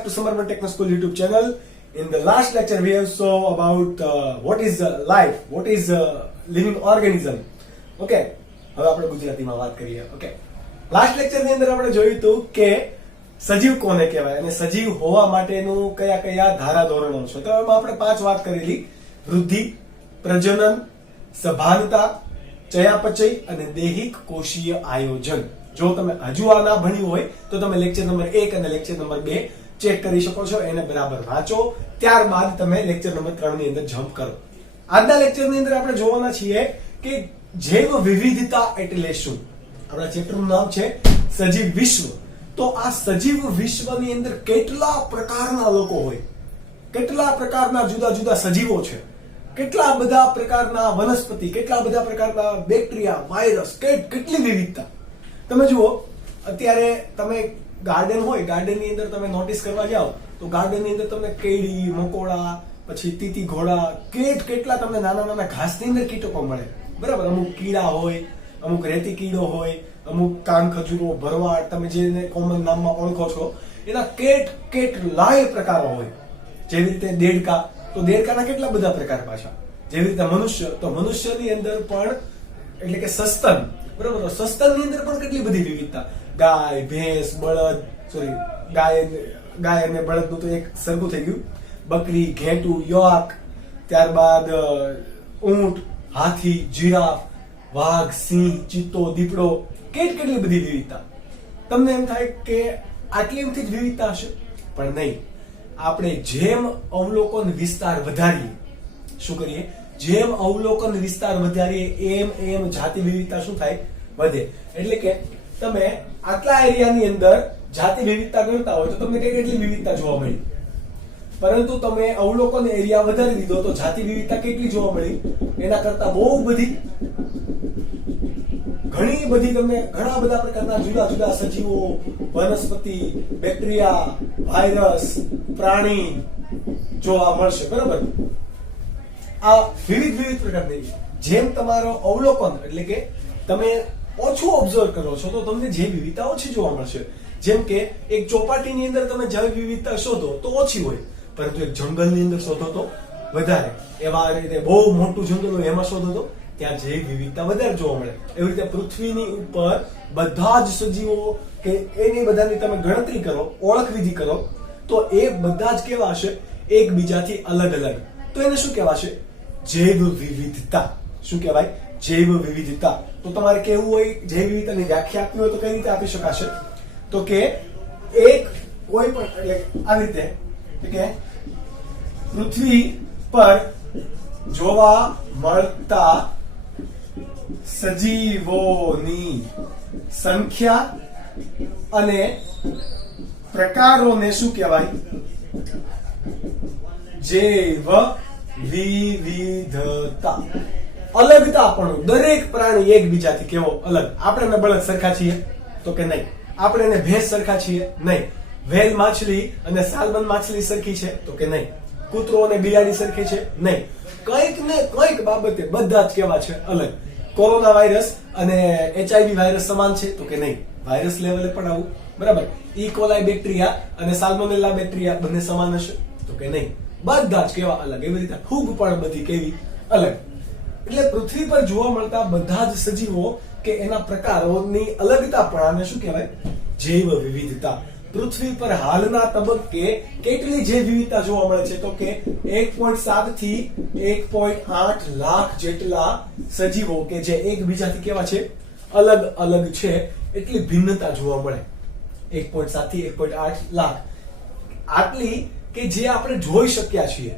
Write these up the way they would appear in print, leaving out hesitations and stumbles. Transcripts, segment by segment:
back to Suburban Techno School YouTube channel. In the last lecture, we have saw about what is life, what is living organism. Okay, હવે આપણે ગુજરાતીમાં વાત કરીએ. Okay, last lecture ની અંદર આપણે જોયું હતું કે સજીવ કોને કહેવાય અને સજીવ હોવા માટેનું કયા કયા ધારા ધોરણો છે. તો એમાં આપણે 5 વાત કરેલી: વૃદ્ધિ, પ્રજનન, સભાનતા, ચયાપચય અને દૈહિક કોષીય આયોજન. જો તમે હજુ આ ના ભણ્યું હોય તો તમે લેક્ચર નંબર 1 અને લેક્ચર નંબર 2 ચેક કરી શકો છો, એને બરાબર વાંચો, ત્યારબાદ તમે લેક્ચર નંબર 3 ની અંદર જમ્પ કરો. આજના લેક્ચર ની અંદર આપણે જોવાના છીએ કે જૈવ વિવિધતા એટલે શું. આપણા ચેપ્ટરનું નામ છે સજીવ વિશ્વ. તો આ સજીવ વિશ્વની અંદર કેટલા પ્રકારના લોકો હોય, કેટલા પ્રકારના જુદા જુદા સજીવો છે, કેટલા બધા પ્રકારના વનસ્પતિ, કેટલા બધા પ્રકારના બેક્ટેરિયા, વાયરસ, કેટલી વિવિધતા. તમે જુઓ, અત્યારે તમે ગાર્ડન હોય, ગાર્ડન ની અંદર તમે નોટિસ કરવા જાઓ તો ગાર્ડન ની અંદર તમને કેડી, મકોડા, પછી તીતી ઘોડા, કેટલા તમને નાના નાના ઘાસની અંદર કીટકો મળે. બરાબર, અમુક કીડા હોય, અમુક રેતી કીડો હોય, અમુક કાન ખજૂરો, ભરવાડ, તમે જેને કોમન નામમાં ઓળખો છો, એના કેટલાય પ્રકારો હોય. જેવી રીતે દેડકા, તો દેડકાના કેટલા બધા પ્રકાર પાછા. જેવી રીતે મનુષ્ય, તો મનુષ્યની અંદર પણ એટલે કે સસ્તન, બરાબર, સસ્તન ની અંદર પણ કેટલી બધી વિવિધતા. ગાય, ભેંસ, બળદ, સોરી ગાય અને બળદ નું તો એક સરખું થઈ ગયું. બકરી, ઘેટું, યોક, ત્યારબાદ ઊંટ, હાથી, જીરાફ, વાઘ, સિંહ, ચિત્તો, દીપડો, કેટલી બધી વિવિધતા. તમને એમ થાય કે આટલી એમથી જ વિવિધતા હશે, પણ નહીં. આપણે જેમ અવલોકન વિસ્તાર વધારીએ, શું કરીએ, જેમ અવલોકન વિસ્તાર વધારીએ એમ જાતિ વિવિધતા શું થાય, વધે. એટલે કે તમે આટલા એરિયાની અંદર જાતિ વિવિધતા ગણતા હોય તો તમને કેટલી વિવિધતા જોવા મળી, પરંતુ તમે અવલોકન એરિયા વધારી દીધો તો જાતિ વિવિધતા કેટલી જોવા મળી, એના કરતા બહુ બધી, ઘણી બધી, તમને ઘણા બધા પ્રકારના જુદા જુદા સજીવો, વનસ્પતિ, બેક્ટેરિયા, વાયરસ, પ્રાણી જોવા મળશે. બરાબર, આ વિવિધ પ્રકારની. જેમ તમારો અવલોકન એટલે કે તમે ઓછું ઓબ્ઝર્વ કરો છો તો તમને જે વિવિધતા ઓછી જોવા મળશે. જેમ કે એક ચોપાટીની અંદર તમે જૈવ વિવિધતા શોધો તો ઓછી હોય, પરંતુ એક જંગલની અંદર શોધો તો વધારે. એવા રીતે બહુ મોટું જંગલ હોય એમાં શોધો તો ત્યાં જૈવ વિવિધતા વધારે જોવા મળે. એવી રીતે પૃથ્વીની ઉપર બધા જ સજીવો કે એની બધાની તમે ગણતરી કરો, ઓળખ વિધિ કરો તો એ બધા જ કેવા હશે, એકબીજાથી અલગ અલગ. તો એને શું કહેવાશે, જૈવ વિવિધતા. શું કહેવાય, જૈવ વિવિધતા. તો તમારે કેવું હોય, જૈવ વિવિધતાની વ્યાખ્યા આપવી હોય તો કઈ રીતે આપી શકાશે, તો કે એક કોઈ પણ એટલે આવી રીતે કે પૃથ્વી પર જોવા મળતા સજીવોની સંખ્યા અને પ્રકારોને શું કહેવાય, જૈવ વિવિધતા. અલગતા પણ દરેક પ્રાણી એકબીજાથી કેવો અલગ. આપણે ને બળદ સરખા છીએ તો કે નહીં, આપણે ને ભેંસ સરખા છીએ નહીં, વ્હેલ માછલી અને સાલ્મન માછલી સરખી છે તો કે નહીં, કૂતરો અને બિલાડી સરખી છે નહીં. કંઈક ને કંઈક બાબતે બધા જ કેવા છે, અલગ. કોરોના વાયરસ અને HIV વાયરસ સમાન છે તો કે નહીં, વાયરસ લેવલે પણ આવું. બરાબર, ઈ કોલાઈ બેક્ટેરિયા અને સાલ્મોનેલા બેક્ટેરિયા બંને સમાન હશે તો કે નહીં, બધા જ કેવા અલગ. એવી રીતે ફૂગ પણ બધી કેવી અલગ. એટલે પૃથ્વી પર જોવા મળતા બધા જ સજીવો કે એના પ્રકારોની અલગતા પણ આને શું કહેવાય, જૈવ વિવિધતા. પૃથ્વી પર હાલના તબક્કે કેટલી જૈવ વિવિધતા જોવા મળે છે, તો કે 1.7 થી 1.8 લાખ જેટલા સજીવો કે જે એકબીજાથી કેવા છે, અલગ અલગ છે. એટલી ભિન્નતા જોવા મળે. 1.7 થી 1.8 લાખ. આટલી કે જે આપણે જોઈ શક્યા છીએ.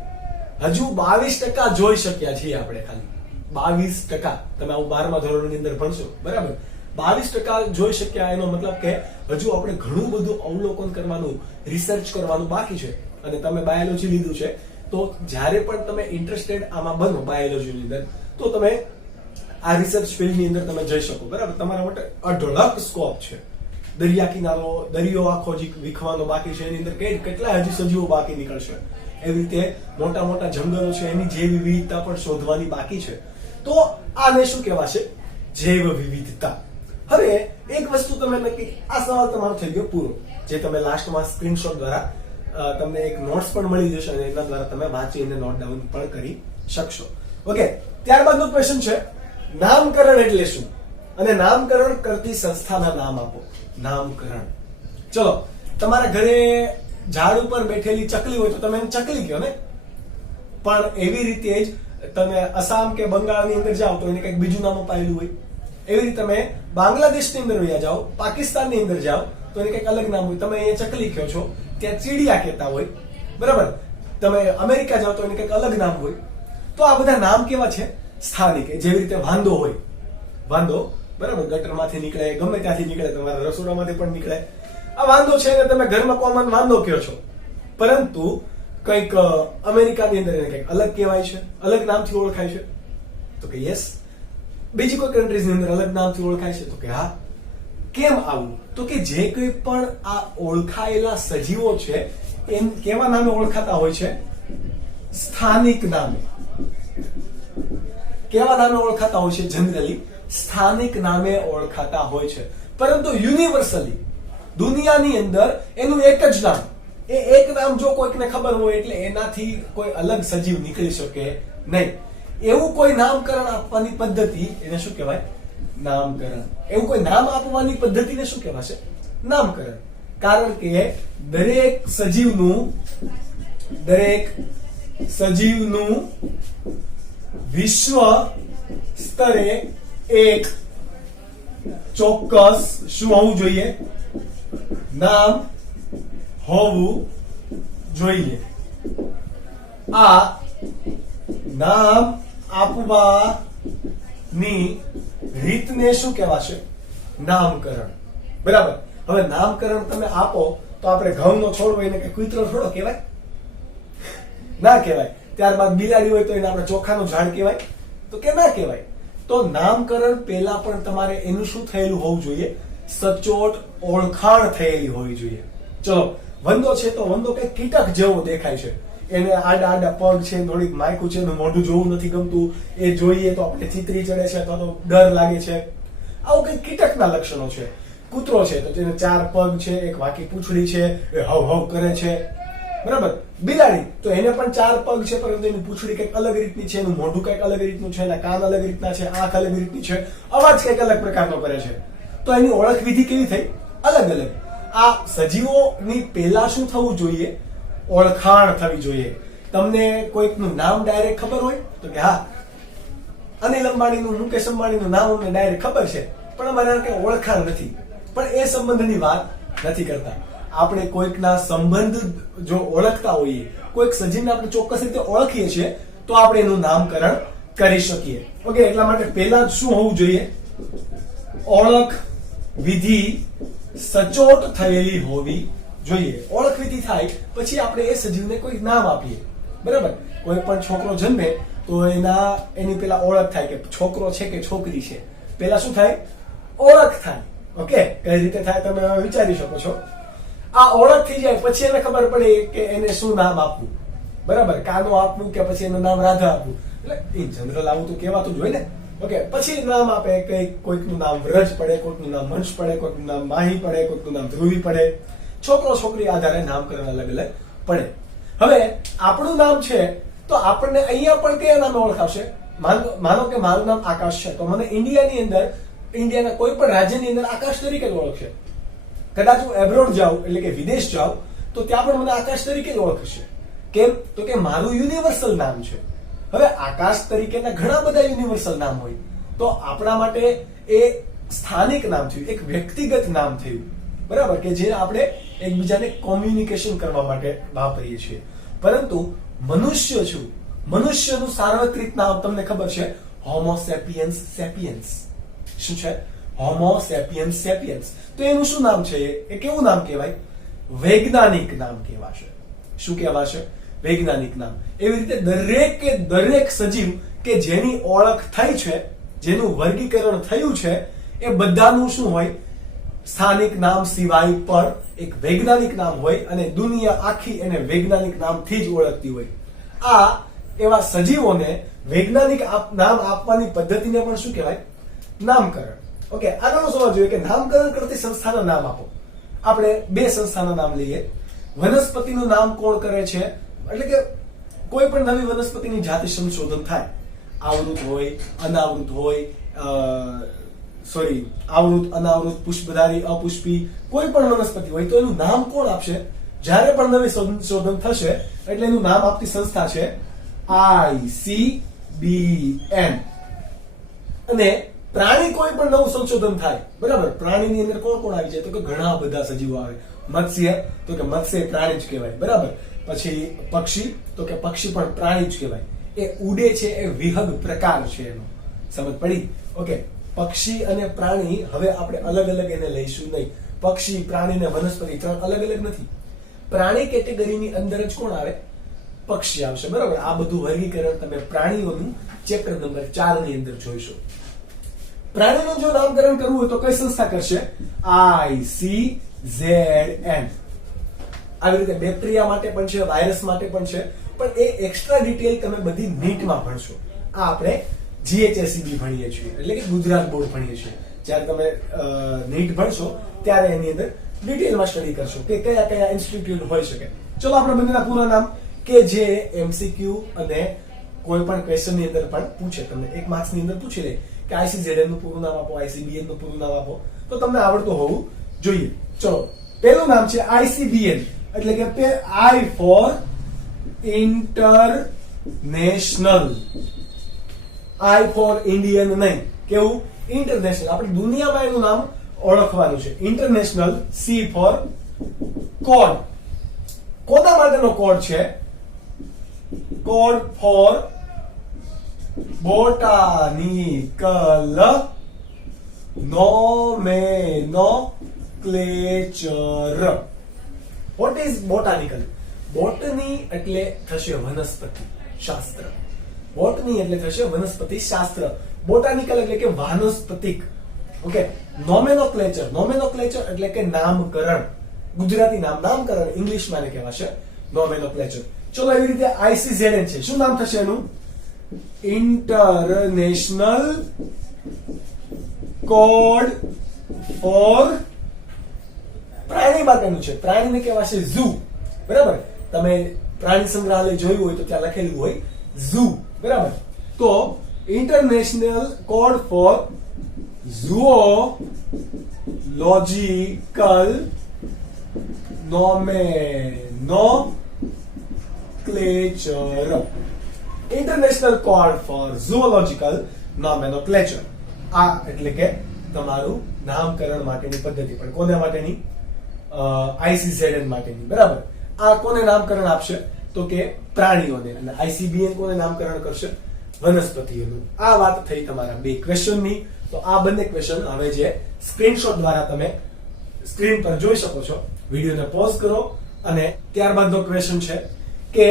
હજુ 22% જોઈ શક્યા છીએ આપણે, ખાલી 22%. તમે આવું 12મા ધોરણની અંદર ભણશો, બરાબર, 22% જોઈ શક્યા. એનો મતલબ કે હજુ આપણે ઘણું બધું અવલોકન કરવાનું, રિસર્ચ કરવાનું બાકી છે. અને તમે બાયોલોજી લીધું છે તો જ્યારે પણ તમે ઇન્ટરેસ્ટેડ આમાં બનો બાયોલોજીની અંદર તો તમે આ રિસર્ચ ફિલ્ડની અંદર તમે જઈ શકો. બરાબર, તમારા માટે અઢળક સ્કોપ છે. દરિયા કિનારો, દરિયો આખો વિખવાનો બાકી છે, એની અંદર કેટલા હજી સજીવો બાકી નીકળશે. એવી રીતે મોટા મોટા જંગલો છે, એની જૈવ વિવિધતા પણ શોધવાની બાકી છે. તો આને શું કહેવાશે, જૈવ વિવિધતા. હવે એક વસ્તુ તમે નક્કી, આ સવાલ તમારો થઈ ગયો પૂરો, જે તમે લાસ્ટમાં સ્ક્રીનશોટ દ્વારા તમને એક નોટ્સ પણ મળી જશે અને એના દ્વારા તમે વાંચીને નોટ ડાઉન પણ કરી શકશો. ઓકે, ત્યારબાદનો ક્વેશ્ચન છે નામકરણ એટલે શું અને નામકરણ કરતી સંસ્થાના નામ આપો. નામકરણ, ચલો તમારા ઘરે ઝાડ ઉપર બેઠેલી ચકલી હોય તો તમે એને ચકલી કહો ને, પણ એવી રીતે જ તમે આસામ કે બંગાળની અંદર જાઓ તો એને કંઈક બીજું નામ અપાયેલું હોય. એવી રીતે તમે બાંગ્લાદેશની અંદર વયા જાઓ, પાકિસ્તાનની અંદર જાઓ તો એને કંઈક અલગ નામ હોય. તમે અહીંયા ચકલી કહો છો, ત્યાં ચીડિયા કહેતા હોય, બરાબર. તમે અમેરિકા જાઓ તો એને કંઈક અલગ નામ હોય. તો આ બધા નામ કેવા છે? સ્થાનિક. જેવી રીતે વાંદો હોય, વાંદો બરાબર ગટરમાંથી નીકળે, ગમે ત્યાંથી નીકળે, તમારા રસોડામાંથી પણ નીકળે. આ વાંદો છે ને તમે ઘરમાં કોમન વાંદો કહો છો, પરંતુ કંઈક અમેરિકાની અંદર એને કંઈક અલગ કહેવાય છે, અલગ નામથી ઓળખાય છે. તો કે યસ. બીજી કોઈ કન્ટ્રીઝની અંદર અલગ નામથી ઓળખાય છે? તો કે હા. કેમ આવું? તો કે જે કોઈ પણ આ ઓળખાયેલા સજીવો છે એમ કેવા નામે ઓળખાતા હોય છે? સ્થાનિક નામે. કેવા નામે ઓળખાતા હોય છે? જનરલી સ્થાનિક નામે ઓળખાતા હોય છે. પરંતુ યુનિવર્સલી દુનિયાની અંદર એનું એક જ નામ, એ એક નામ જો કોઈકને ખબર હોય એટલે એનાથી કોઈ અલગ સજીવ નીકળી શકે નહીં. એવું કોઈ નામકરણ આપવાની પદ્ધતિ એને શું કહેવાય? નામકરણ. એવું કોઈ નામ આપવાની પદ્ધતિને શું કહેવાશે? નામકરણ. કારણ કે દરેક સજીવનું વિશ્વ સ્તરે એક ચોક્કસ શું હોવું જોઈએ? નામ હોવું જોઈએ. આ નામ આપવાની રીતને શું કહેવાશે? નામકરણ. બરાબર. હવે નામકરણ તમે આપો તો આપણે ઘઉંનો છોડ હોય ને કે કૂતરો થોડો કહેવાય? ના કહેવાય. ત્યારબાદ બિલાડી હોય તો એને આપણે ચોખાનું ઝાડ કહેવાય? તો કે ના કહેવાય. તો નામકરણ પહેલા પણ તમારે એનું શું થયેલું હોવું જોઈએ? સચોટ ઓળખાણ થયેલી હોવી જોઈએ. ચલો, વંદો છે તો વંદો કઈ કીટક જેવો દેખાય છે, એને આડા આડા પગ છે, થોડીક માયકું છે, એનું મોઢું જોવું નથી ગમતું, એ જોઈએ તો આપણે ચીતરી ચડે છે અથવા તો ડર લાગે છે. આવું કઈ કીટકના લક્ષણો છે. કૂતરો છે તો તેને 4 પગ છે, એક વાકી પૂંછડી છે, એ હવ હવ કરે છે, બરાબર. બિલાડી તો એને પણ 4 પગ છે, પરંતુ એની પૂંછડી કઈક અલગ રીતની છે, એનું મોઢું કઈક અલગ રીતનું છે, એના કાન અલગ રીતના છે, આંખ અલગ રીતની છે, અવાજ કઈક અલગ પ્રકારનો કરે છે. તો એની ઓળખ વિધિ કેવી થઈ? અલગ અલગ. આ સજીવોની પહેલા શું થવું જોઈએ? ઓળખાણ થવી જોઈએ. તમને કોઈકનું નામ ડાયરેક્ટ ખબર હોય તો કે હા, અનિલ અંબાણીનું, મુકેશ અંબાણીનું નામ અમને ડાયરેક્ટ ખબર છે, પણ અમારે કઈ ઓળખાણ નથી. પણ એ સંબંધની વાત નથી કરતા. આપણે કોઈકના સંબંધ જો ઓળખતા હોઈએ, કોઈક સજીવને આપણે ચોક્કસ રીતે ઓળખીએ છીએ તો આપણે એનું નામકરણ કરી શકીએ. ઓકે, એટલા માટે પહેલા શું હોવું જોઈએ? ઓળખ વિધિ સચોટ થયેલી હોવી જોઈએ. ઓળખ વિધિ થાય પછી આપણે એ સજીવને કોઈ નામ આપીએ, બરાબર. કોઈ પણ છોકરો જન્મે તો એની પેલા ઓળખ થાય કે છોકરો છે કે છોકરી છે. પેલા શું થાય? ઓળખ થાય. ઓકે, કઈ રીતે થાય તમે વિચારી શકો છો. આ ઓળખ થઈ જાય પછી એને ખબર પડે કે એને શું નામ આપવું, બરાબર. કાનો આપવું કે પછી એનું નામ રાધા આપવું, એટલે એ જનરલ આવું તો કહેવાતું જ હોય ને. ઓકે, પછી નામ આપે. કોઈકનું નામ વ્રજ પડે, કોઈકનું નામ વંશ પડે, કોઈકનું નામ માહી પડે, કોઈકનું નામ ધ્રુવી પડે. છોકરો છોકરી આધારે નામકરણ અલગ અલગ પડે. હવે આપણું નામ છે તો આપણને અહીંયા પણ કયા નામે ઓળખાવશે? માનો કે મારું નામ આકાશ છે તો મને ઇન્ડિયાના કોઈ પણ રાજ્યની અંદર આકાશ તરીકે જ ઓળખશે. કદાચ હું એબ્રોડ જાઉં એટલે કે વિદેશ જાઉં તો ત્યાં પણ મને આકાશ તરીકે જ ઓળખશે. કેમ? તો કે મારું યુનિવર્સલ નામ છે. હવે આકાશ તરીકેના ઘણા બધા યુનિવર્સલ નામ હોય તો આપણા માટે એ સ્થાનિક નામ થયું, એક વ્યક્તિગત નામ થયું, બરાબર, કે જે આપણે એકબીજાને કોમ્યુનિકેશન કરવા માટે વાપરીએ છીએ. પરંતુ મનુષ્ય છું, મનુષ્યનું સાર્વત્રિક નામ તમને ખબર છે? હોમો સેપિયન્સ સેપિયન્સ. શું છે? હોમો સેપિયન્સ સેપિયન્સ. તો એનું શું નામ છે? એ કેવું નામ કહેવાય? વૈજ્ઞાનિક નામ કહેવાશે. શું કહેવાશે? વૈજ્ઞાનિક નામ. એવી રીતે દરેક સજીવ કે જેની ઓળખ થઈ છે, જેનું વર્ગીકરણ થયું છે, એ બધાનું શું હોય? સ્થાનિક નામ સિવાય પણ એક વૈજ્ઞાનિક નામ હોય અને દુનિયા આખી એને વૈજ્ઞાનિક નામથી જ ઓળખતી હોય. આ એવા સજીવોને વૈજ્ઞાનિક નામ આપવાની પદ્ધતિને પણ શું કહેવાય? નામકરણ. ઓકે, આગળનો સવાલ જોઈએ કે નામકરણ કરતી સંસ્થાના નામ આપો. આપણે 2 સંસ્થાના નામ લઈએ. વનસ્પતિનું નામ કોણ કરે છે? એટલે કે કોઈ પણ નવી વનસ્પતિની જાતિ સંશોધન થાય, આવૃત હોય, અનાવૃત હોય, આવૃત, અનાવૃત, પુષ્પધારી, અપુષ્પી, કોઈ પણ વનસ્પતિ હોય તો એનું નામ કોણ આપશે? જ્યારે પણ નવી સંશોધન થશે એટલે એનું નામ આપતી સંસ્થા છે ICBN. અને પ્રાણી કોઈ પણ નવું સંશોધન થાય, બરાબર, પ્રાણીની અંદર કોણ કોણ આવી જાય? તો કે ઘણા બધા સજીવો આવે. મત્સ્ય, તો કે મત્સ્ય પ્રાણી જ કહેવાય, બરાબર. પછી પક્ષી, તો કે પક્ષી પણ પ્રાણી જ કહેવાય. એ ઉડે છે એ વિહગ પ્રકાર છે એનો. સમજ પડી? ઓકે. પક્ષી અને પ્રાણી હવે આપણે અલગ અલગ એને લઈશું નહીં. પક્ષી, પ્રાણી ને વનસ્પતિ ત્રણ અલગ અલગ નથી. પ્રાણી કેટેગરીની અંદર જ કોણ આવે? પક્ષી આવશે, બરાબર. આ બધું વર્ગીકરણ તમે પ્રાણીઓનું ચેપ્ટર નંબર 4 ની અંદર જોઈશો. પ્રાણીનું જો નામકરણ કરવું હોય તો કઈ સંસ્થા કરશે? ICZN. આવી રીતે બેક્ટેરિયા માટે પણ છે, વાયરસ માટે પણ છે, પણ એ એક્સ્ટ્રા ડિટેલ તમે બધી નીટમાં ભણશો. આ આપણે GHSEB ભણીએ છીએ, એટલે કે ગુજરાત બોર્ડ ભણીએ છીએ. જ્યારે તમે નીટ ભણશો ત્યારે એની અંદર ડિટેલમાં સ્ટડી કરશો કે કયા કયા ઇન્સ્ટિટ્યૂટ હોઈ શકે. ચલો આપણે બંનેના પૂરા નામ, કે જે MCQ અને કોઈ પણ ક્વેશ્ચન ની અંદર પણ પૂછે, તમને 1 માર્ક્સ ની અંદર પૂછી લે કે ICZN નું પૂરું નામ આપો, ICBN નું પૂરું નામ આપો, તો તમને આવડતું હોવું જોઈએ. ચલો, પહેલું નામ છે ICBN, એટલે કે I for international. I for Indian નહીં, કેવું? ઇન્ટરનેશનલ. આપણે દુનિયામાં એનું નામ ઓળખવાનું છે. ઇન્ટરનેશનલ. C for code. કોના માટેનો કોડ છે? Code for botanical nomenclature. What is botanical? Botany એટલે થશે વનસ્પતિ શાસ્ત્ર. બોટની એટલે થશે વનસ્પતિ શાસ્ત્ર. બોટાનિકલ એટલે કે વાનસ્પતિક. ઓકે. નોમેનોક્લેચર. નોમેનોક્લેચર એટલે કે નામકરણ. ગુજરાતી નામકરણ, ઇંગ્લિશમાં એને કહેવાશે નોમેનોક્લેચર. ચલો, એવી રીતે ICZN છે. શું નામ થશે એનું? ઇન્ટરનેશનલ કોડ ફોર પ્રાણી માટેનું છે. પ્રાણીને કહેવાશે ઝૂ, બરાબર. તમે પ્રાણી સંગ્રહાલય જોયું હોય તો ત્યાં લખેલું હોય ઝૂ, બરાબર. તો international code for zoological nomenclature. International code for zoological nomenclature. આ એટલે કે તમારું નામકરણ માટેની પદ્ધતિ. પણ કોના માટેની? ICZN માટેની, બરાબર. આ કોને નામકરણ આપશે? તો કે પ્રાણીઓને. અને ICBN કોને નામકરણ કરશે? વનસ્પતિઓનું. આ વાત થઈ તમારા 2 ક્વેશ્ચનની. તો આ બંને ક્વેશ્ચન હવે જે સ્ક્રીનશોટ દ્વારા તમે સ્ક્રીન પર જોઈ શકો છો. વિડીયોને પોઝ કરો અને ત્યારબાદનો ક્વેશ્ચન છે કે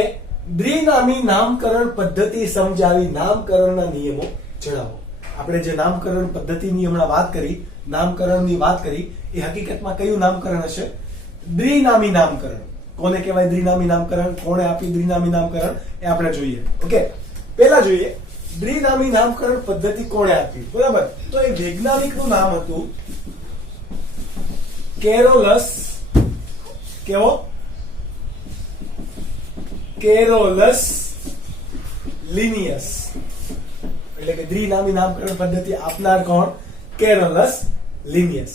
દ્વિનામી નામકરણ પદ્ધતિ સમજાવી નામકરણના નિયમો જણાવો. આપણે જે નામકરણ પદ્ધતિની હમણાં વાત કરી, નામકરણની વાત કરી, એ હકીકતમાં કયું નામકરણ હશે? દ્વિનામી નામકરણ. કોને કહેવાય દ્વિનામી નામકરણ? કોણે આપ્યું દ્વિનામી નામકરણ? એ આપણે જોઈએ. ઓકે. પહેલા જોઈએ દ્વિનામી નામકરણ પદ્ધતિ કોણે આપી, બરાબર. તો એ વૈજ્ઞાનિકનું નામ હતું કેરોલસ. કેવો? Carolus Linnaeus. એટલે કે દ્વિનામી નામકરણ પદ્ધતિ આપનાર કોણ? Carolus Linnaeus.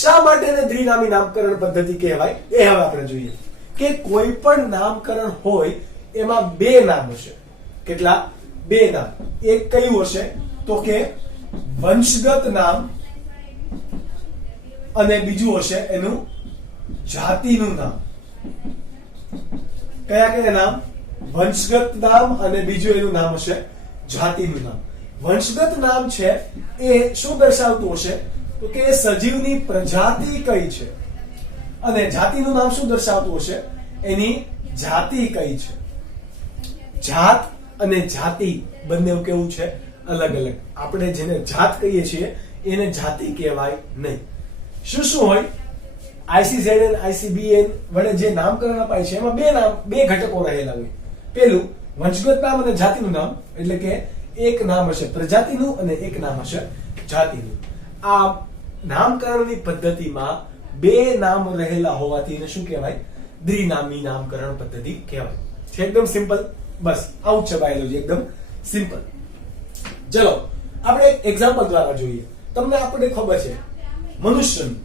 શા માટે એને દ્વિનામી નામકરણ પદ્ધતિ કહેવાય એ હવે આપણે જોઈએ. કે કોઈ પણ નામકરણ હોય એમાં 2 નામ હશે. કેટલા? 2 નામ. એક કયું હશે? તો કે વંશગત નામ, અને બીજું હશે એનું જાતિનું નામ. કયા કયા નામ? વંશગત નામ અને બીજું એનું નામ હશે જાતિનું નામ. વંશગત નામ છે એ શું દર્શાવતું હશે? તો કે સજીવની પ્રજાતિ કઈ છે. અને જાતિનું નામ શું દર્શાવતું હશે? એની જાતિ કઈ છે. જાત અને જાતિ બંને કેવું છે? અલગ અલગ. આપણે જેને જાત કહીએ છીએ એને જાતિ કહેવાય નહીં. શું શું હોય? ICZN, ICBN વડે જે નામકરણ અપાય છે એમાં 2 ઘટકો રહેલા હોય. પેલું વંશગત નામ અને જાતિનું નામ, એટલે કે એક નામ હશે પ્રજાતિનું અને એક નામ હશે જાતિનું. આ નામકરણની પદ્ધતિમાં 2 નામ રહેલા હોવાથી એને શું કહેવાય? દ્વિનામી નામકરણ પદ્ધતિ કહેવાય છે. એકદમ સિમ્પલ, બસ આવું છે બાયોલોજી, એકદમ સિમ્પલ. ચલો આપણે એક એક્ઝામ્પલ દ્વારા જોઈએ. તમને આપણે ખબર છે મનુષ્યનું,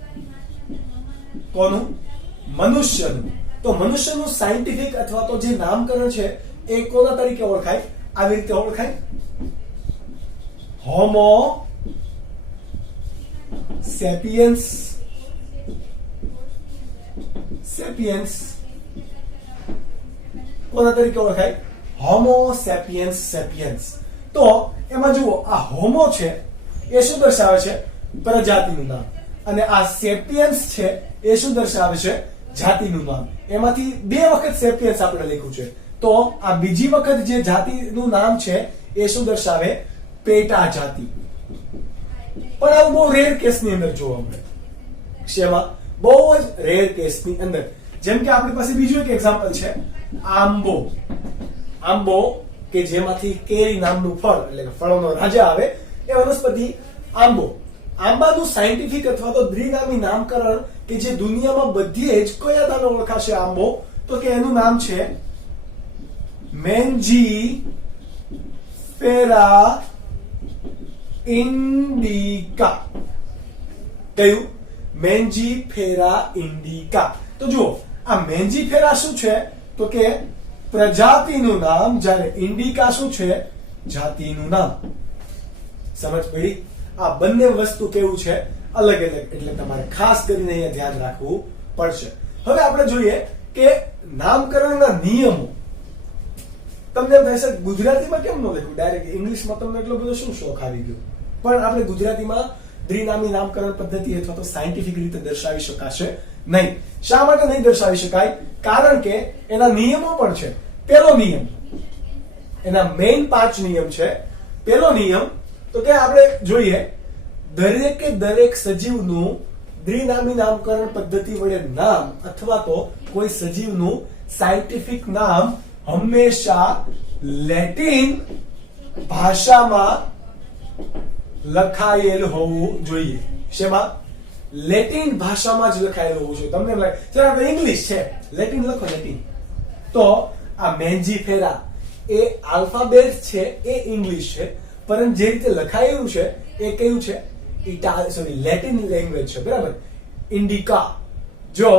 કોનું? મનુષ્યનું. તો મનુષ્યનું સાયન્ટિફિક અથવા તો જે નામકરણ છે એ કોના તરીકે ઓળખાય? આવી રીતે ઓળખાય, હોમો સેપિયન્સ. સેપિયન્સ કોના તરીકે ઓળખાય? હોમો સેપિયન્સ સેપિયન્સ. તો એમાં જુઓ, આ હોમો છે એ શું દર્શાવે છે? પ્રજાતિનું નામ. અને આ સેપિયન્સ છે એ શું દર્શાવે છે? જાતિનું નામ. એમાંથી 2 વખત સેપિયન્સ આપણે લખ્યું છે. તો આ બીજી વખત જે જાતિનું નામ છે એ શું દર્શાવે? પેટા જાતિ. પણ આવું બહુ રેર કેસની અંદર જોવા મળે. શેમાં? બહુ જ રેર કેસની અંદર. જેમ કે આપણી પાસે બીજું એક એક્ઝામ્પલ છે, આંબો. આંબો કે જેમાંથી કેરી નામનું ફળ, એટલે કે ફળોનો રાજા આવે, એ વનસ્પતિ આંબો. આંબાનું સાયન્ટિફિક અથવા તો દ્વિનામી નામકરણ કે જે દુનિયામાં બધીએ જ કયા નામે ઓળખાશે આંબો? તો કે એનું નામ છે મેન્જીફેરા ઇન્ડિકા. કયું? મેન્જીફેરા ઇન્ડિકા. તો જુઓ, આ મેન્જીફેરા શું છે? તો કે પ્રજાતિનું નામ, જ્યારે ઇન્ડિકા શું છે? જાતિનું નામ. સમજ પડી? આ બંને વસ્તુ કેવું છે? અલગ અલગ. એટલે તમારે ખાસ કરીને અહીંયા ધ્યાન રાખવું પડશે. હવે આપણે જોઈએ કે નામકરણના નિયમો. તમને એમ થશે ગુજરાતીમાં કેમ ન લખ્યું? ડાયરેક્ટ ઇંગ્લિશમાં તમને એટલો બધો શું શોખ આવી ગયો? પણ આપણે ગુજરાતીમાં દ્વિનામી નામકરણ પદ્ધતિ અથવા તો સાયન્ટિફિક રીતે દર્શાવી શકાશે નહીં. શા માટે નહીં દર્શાવી શકાય? કારણ કે એના નિયમો પણ છે. પહેલો નિયમ, એના મેઇન 5 નિયમ છે. પહેલો નિયમ તો કે આપણે જોઈએ, દરેકે દરેક સજીવનું દ્વિનામી નામકરણ પદ્ધતિ વડે નામ અથવા તો કોઈ સજીવનું સાયન્ટિફિક નામ હંમેશા લેટિન ભાષામાં લખાયેલ હોવું જોઈએ. શેમાં? લેટિન ભાષામાં જ લખાયેલ હોવું જોઈએ. તમને લાગે સર આપણે ઇંગ્લિશ છે, લેટિન લખો, લેટિન. તો આ મેન્જીફેરા એ આલ્ફાબેટ છે એ ઇંગ્લિશ છે, પરંતુ જે રીતે લખાયેલું છે એ કયું છે? લેટિન લેંગ્વેજ છે, બરાબર? ઇન્ડિકા. જો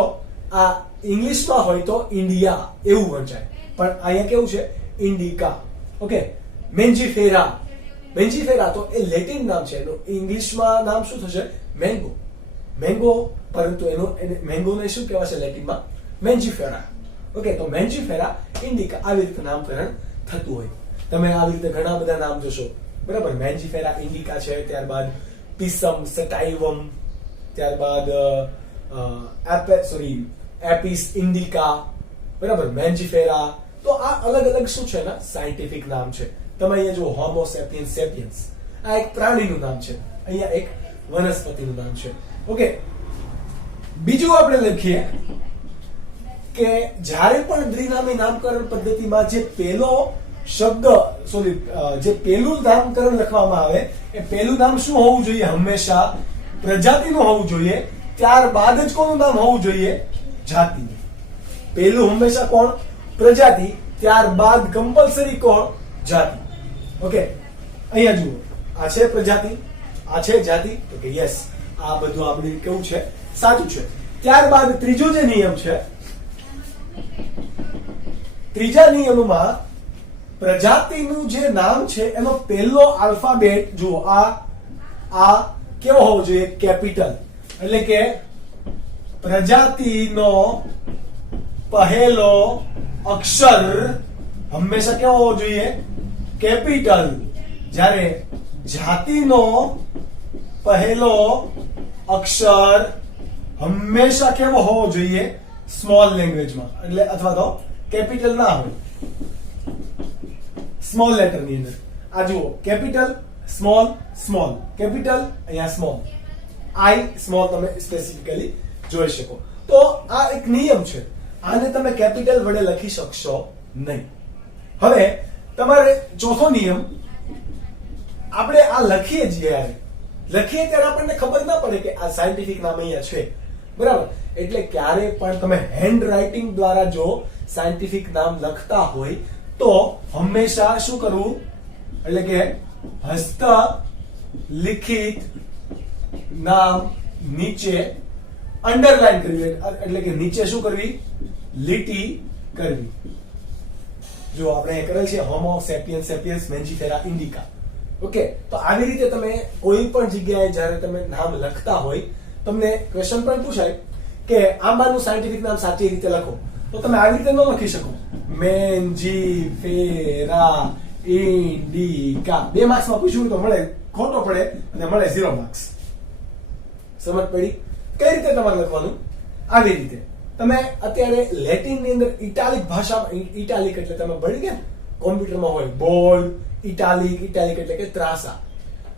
આ ઇંગ્લિશમાં હોય તો ઇન્ડિયા એવું વંચાય, પણ અહીંયા કેવું છે? ઇન્ડિકા. ઓકે. મેન્જીફેરા. મેન્જીફેરા તો એ લેટિન નામ છે, એનું ઇંગ્લિશમાં નામ શું થશે? મેંગો. મેંગો, પરંતુ એનો મેંગોને શું કહેવાશે લેટિનમાં? મેન્જીફેરા. ઓકે. તો મેન્જીફેરા ઇન્ડિકા, આવી રીતે નામકરણ થતું હોય. તમે આવી રીતે ઘણા બધા નામ જોશો, બરાબર? મેન્જીફેરા ઇન્ડિકા છે, ત્યારબાદ પિસમ સેટાઇવમ, ત્યારબાદ એપિસ ઇન્ડિકા, બરાબર? મેન્જીફેરા. તો આ અલગ અલગ શું છે ને? સાયન્ટિફિક નામ છે. તમે અહીંયા જો હોમો સેપિયન્સ સેપિયન્સ, આ એક પ્રાણીનું નામ છે, અહીંયા એક વનસ્પતિનું નામ છે. ઓકે. બીજું આપણે લખીએ કે જ્યારે પણ દ્વિનામી નામકરણ પદ્ધતિમાં જે પહેલો શબ્દ જે પહેલું નામકરણ લખવામાં આવે એ પહેલું નામ શું હોવું જોઈએ? હંમેશા પ્રજાતિનું હોવું જોઈએ. ત્યારબાદ જ કોનું નામ હોવું જોઈએ? જાતિનું. પહેલું હંમેશા કોણ? પ્રજાતિ. ત્યારબાદ કમ્પલસરી કોણ? જાતિ. ઓકે. અહીંયા જુઓ, આ છે પ્રજાતિ, આ છે જાતિ. તો કે યસ, આ બધું આપણે કેવું છે? સાચું છે. ત્યારબાદ ત્રીજો જે નિયમ છે, ત્રીજા નિયમમાં પ્રજાતિનું જે નામ છે એનો પહેલો આલ્ફાબેટ જુઓ, આ કેવો હોવો જોઈએ? કેપિટલ. એટલે કે પ્રજાતિનો પહેલો અક્ષર હંમેશા કેવો હોવો જોઈએ? કેપિટલ. જ્યારે જાતિનો પહેલો અક્ષર હંમેશા કેવો હોવો જોઈએ? સ્મોલ લેંગ્વેજમાં, એટલે અથવા તો કેપિટલ ના હોય, સ્મોલ લેટર ની અંદર. આ જુઓ, કેપિટલ, સ્મોલ, સ્મોલ, કેપિટલ, અહીંયા સ્મોલ, આઈ સ્મોલ તમે સ્પેસિફિકલી જોઈ શકો. તો આ એક નિયમ છે, આને તમે કેપિટલ વડે લખી શકશો નહીં. હવે તમારે ચોથો નિયમ, આપણે આ લખીએ ત્યારે આપણને ખબર ના પડે કે આ સાયન્ટિફિક નામ અહીંયા છે, બરાબર? એટલે ક્યારે પણ તમે હેન્ડ રાઇટિંગ દ્વારા જો સાયન્ટિફિક નામ લખતા હોય તો હંમેશા શું કરવું, એટલે કે હસ્ત લિખિત નામ નીચે અંડરલાઈન કરવી, એટલે કે નીચે શું કરવી, લીટી કરવી. જો આપણે કરેલ છે હોમો sapiens sapiens Mangifera Indica. Okay, તો આવી રીતે તમે કોઈ પણ જગ્યાએ જ્યારે તમે નામ લખતા હોય તમને ક્વેશ્ચન પણ પૂછાય કે આંબાનું સાયન્ટિફિક નામ સાચી રીતે લખો, તો તમે આવી રીતે ન લખી શકો. મેન્જીફેરા ઇન્ડિકા 2 માર્ક્સમાં પૂછ્યું તો મળે, ખોટો પડે અને મળે 0 માર્ક્સ. સમજ પડી? કઈ રીતે તમારે લખવાનું? આવી રીતે. તમે અત્યારે લેટિન ની અંદર ઇટાલિક ભાષા, ઇટાલિક એટલે તમે ભણી ગયા કોમ્પ્યુટરમાં હોય બોલ્ડ, ઇટાલિક, ઇટાલિક એટલે કે ત્રાસા.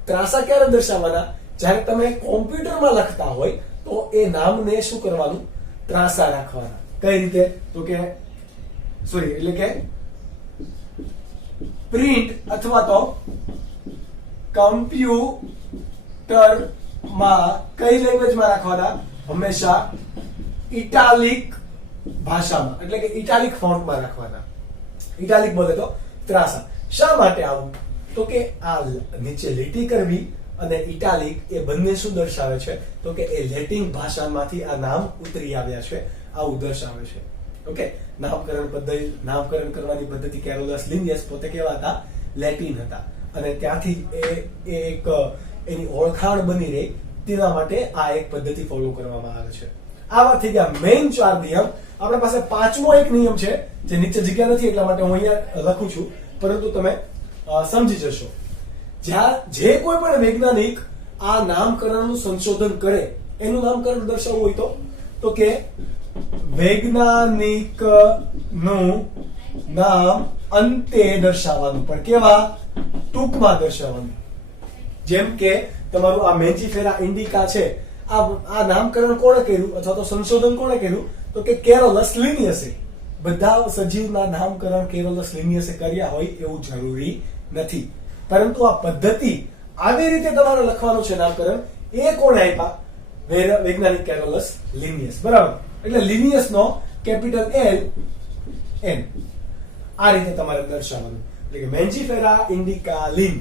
ત્રાસા ક્યારે દર્શાવવાના? જ્યારે તમે કોમ્પ્યુટરમાં લખતા હોય તો એ નામને શું કરવાનું, ત્રાસા રાખવાના. કઈ રીતે? તો કે સોરી, એટલે કે પ્રિન્ટ અથવા તો કમ્પ્યુટરમાં કઈ લેંગ્વેજમાં રાખવાના? હંમેશા ઇટાલિક ભાષામાં, એટલે કે ઇટાલિક ફોન્ટમાં રાખવાના. ઇટાલિક બોલે તો ત્રાસા. શા માટે આવું? તો કે આ નીચે લીટી કરવી અને ઇટાલિક એ બંને શું દર્શાવે છે? તો કે એ લેટિન ભાષામાંથી આ નામ ઉતરી આવ્યા છે, આવું દર્શાવે છે. ઓકે, નામકરણ કરવાની પદ્ધતિ કેરોલસ લિનિયસ પોતે કેવા હતા? લેટિન હતા, અને ત્યાંથી એ એક એની ઓળખાણ બની રહી, તેના માટે આ એક પદ્ધતિ ફોલો કરવામાં આવે છે. આવા થઈ ગયા મેઇન 4 નિયમ. આપણા પાસે 5મો એક નિયમ છે જે નીચે જગ્યા નથી એટલા માટે હું અહીંયા લખું છું, પરંતુ તમે સમજી જશો. જે કોઈ પણ વૈજ્ઞાનિક આ નામકરણનું સંશોધન કરે, એનું નામકરણ દર્શાવવું હોય તો કે વૈજ્ઞાનિક નું નામ અંતે દર્શાવવાનું, પણ કેવા? ટૂંકમાં દર્શાવવાનું. જેમ કે તમારું આ મેન્જીફેરા ઇન્ડિકા છે, આ નામકરણ કોણે કર્યું અથવા તો સંશોધન કોણે કર્યું? તો કે કેરોલસ લિનિયસે. બધા સજીવના નામકરણ કેરોલસ લિનિયસે કર્યા હોય એવું જરૂરી નથી, પરંતુ આ પદ્ધતિ આવી રીતે તમારે લખવાનું છે નામકરણ, એ કોણે આપ્યા? વૈજ્ઞાનિક કેરોલસ લિનિયસ. બરાબર? એટલે લિનિયસ નો કેપિટલ L N આ રીતે તમારે દર્શાવવાનું. એટલે કે મેન્જીફેરા ઇન્ડિકા લિન.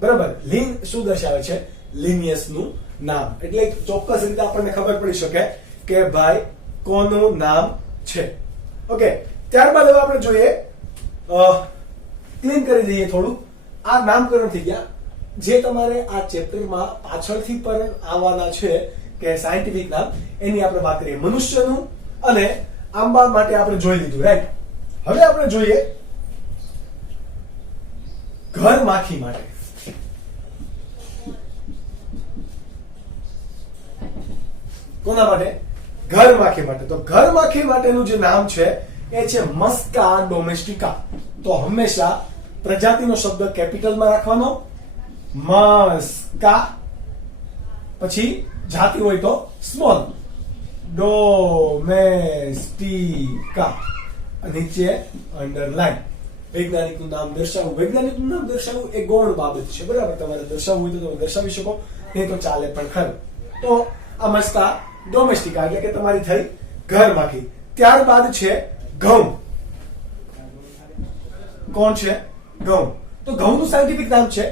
બરાબર? લિન શું દર્શાવે છે? લિનિયસ નું નામ. એટલે ચોક્કસ રીતે આપણને ખબર પડી શકે કે ભાઈ કોનું નામ છે. ઓકે, ત્યારબાદ હવે આપણે જોઈએ, ક્લીન કરી દઈએ થોડું. આ નામકરણ થઈ ગયા. જે તમારે આ ચેપ્ટરમાં પાછળથી પણ આવવાના છે કે સાયન્ટિફિક નામ, એની આપણે વાત કરીએ. મનુષ્યનું અને આંબા માટે આપણે જોઈ લીધું, રાઈટ? હવે આપણે જોઈએ ઘર માખી માટે. કોના માટે? ઘર માખી માટે. તો ઘર માખી માટેનું જે નામ છે એ છે મસ્કા ડોમેસ્ટિકા. તો હંમેશા પ્રજાતિનો શબ્દ કેપિટલમાં રાખવાનો, મસ્કા, પછી જાતિ હોય તો સ્મોલ, ડોમેસ્ટિકા, નીચે અંડરલાઈન. વૈજ્ઞાનિકનું નામ દર્શાવવું. વૈજ્ઞાનિકનું નામ દર્શાવવું એ ગૌણ બાબત છે, બરાબર? તમારે દર્શાવવું હોય તો તમે દર્શાવી શકો, નહીં તો ચાલે પણ ખરું. તો આ મસ્કા ડોમેસ્ટિકા એટલે કે તમારી થઈ ઘર માખી. ત્યારબાદ છે ઘઉં. કોણ છે? ઘઉં. તો ઘઉંનું સાયન્ટિફિક નામ છે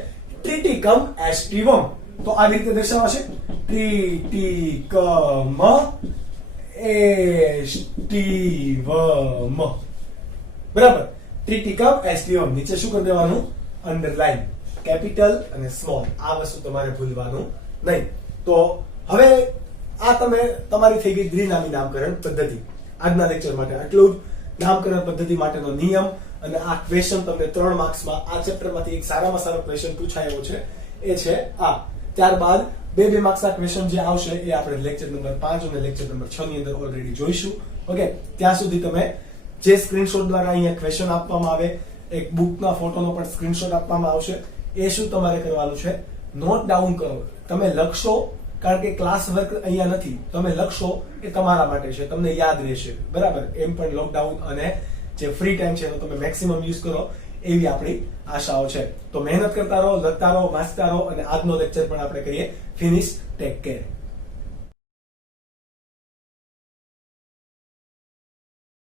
ટ્રિટિકમ એસ્ટિવમ. તો આવી રીતે દર્શાવાશે, ટ્રિટિકમ એસ્ટિવમ. બરાબર? ટ્રિટિકમ એસ્ટિવમ. નીચે શું કરી દેવાનું? અંડરલાઈન. કેપિટલ અને સ્મોલ. આ વસ્તુ તમારે ભૂલવાનું નહીં. તો હવે આ તમારી થઈ ગઈ દ્વિનામી નામકરણ પદ્ધતિ. આજના લેક્ચર માટે આટલું જ. નામકરણ પદ્ધતિ માટેનો નિયમ અને આ ક્વેશ્ચન તમને 3 માર્ક્સમાં આ ચેપ્ટરમાંથી એક સારામાં સારો ક્વેશ્ચન પૂછાયો છે, એ છે આ. ત્યારબાદ 2 માર્ક્સના ક્વેશ્ચન જે આવશે એ આપણે લેક્ચર નંબર 5 અને લેક્ચર નંબર 6 ની અંદર ઓલરેડી જોઈશું. ઓકે, ત્યાં સુધી તમે જે સ્ક્રીનશોટ દ્વારા અહીંયા ક્વેશ્ચન આપવામાં આવે, એક બુકના ફોટોનો પણ સ્ક્રીનશોટ આપવામાં આવશે, એ શું તમારે કરવાનું છે? નોટ ડાઉન કરો. તમે લખશો, કારણ કે ક્લાસ વર્ક અહીંયા નથી. તમે લખશો એ તમારા માટે છે, તમને યાદ રહેશે. બરાબર? એમ પણ લોકડાઉન અને જે ફ્રી ટાઈમ છે એનો તમે મેક્સિમમ યુઝ કરો, એવી આપણી આશાઓ છે. તો મહેનત કરતા રહો, લખતા રહો, વાંચતા રહો, અને આજનો લેક્ચર પણ આપણે કરીએ ફિનિશ. Take care.